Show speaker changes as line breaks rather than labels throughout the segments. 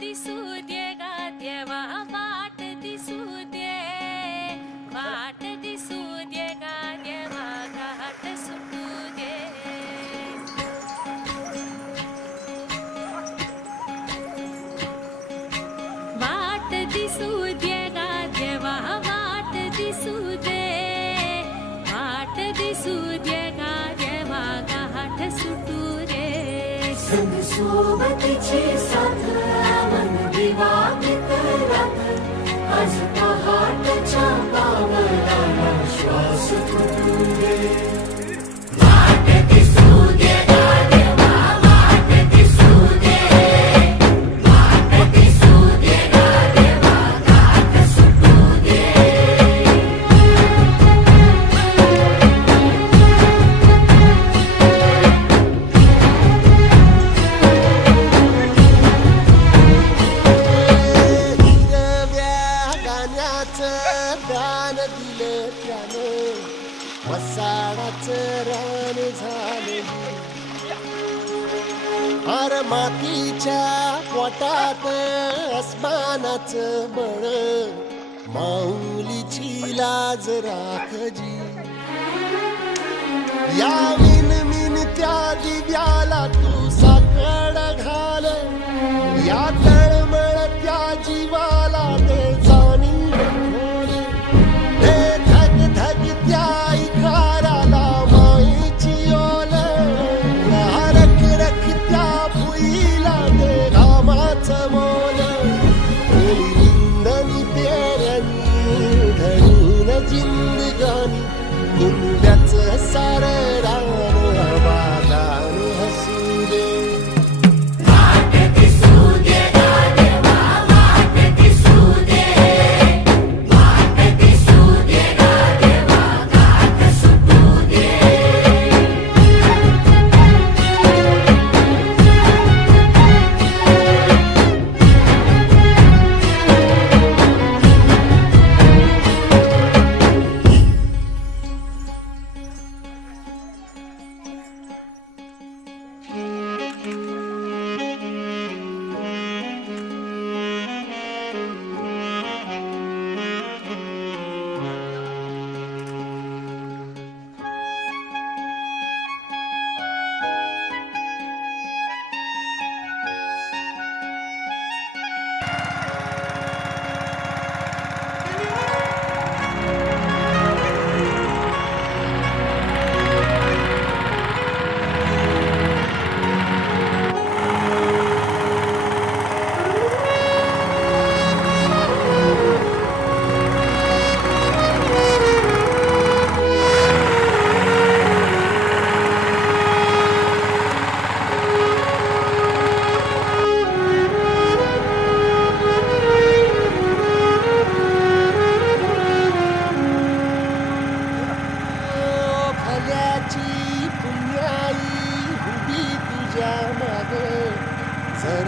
दिसू दे गा देवा वाट दिसू दे. वाट दिसू दे गा देवा घाट सुटू दे. वाट दिसू दे गा देवा वाट दिसू दे. वाट दिसू दे गा देवा घाट सुटू दे.
संग सोबतीची साथ
Shabbat. त्यानं वसाडाचं रान झाले अर मातीच्या पोटात अस्मानाचं बळ माऊलीची लाज राखजी. या कुंब्याचं सार.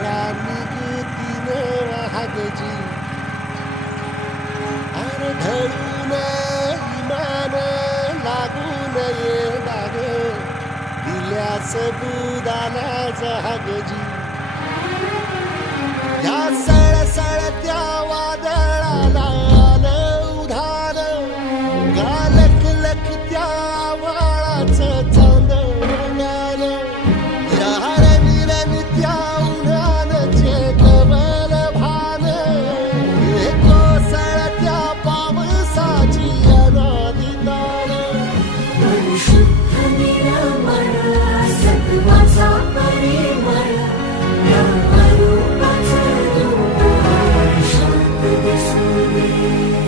जरा निगतीनं हागजी अरे धरून इमान लागू नये डाग दिल्यास बुदाला जहागजी या सळ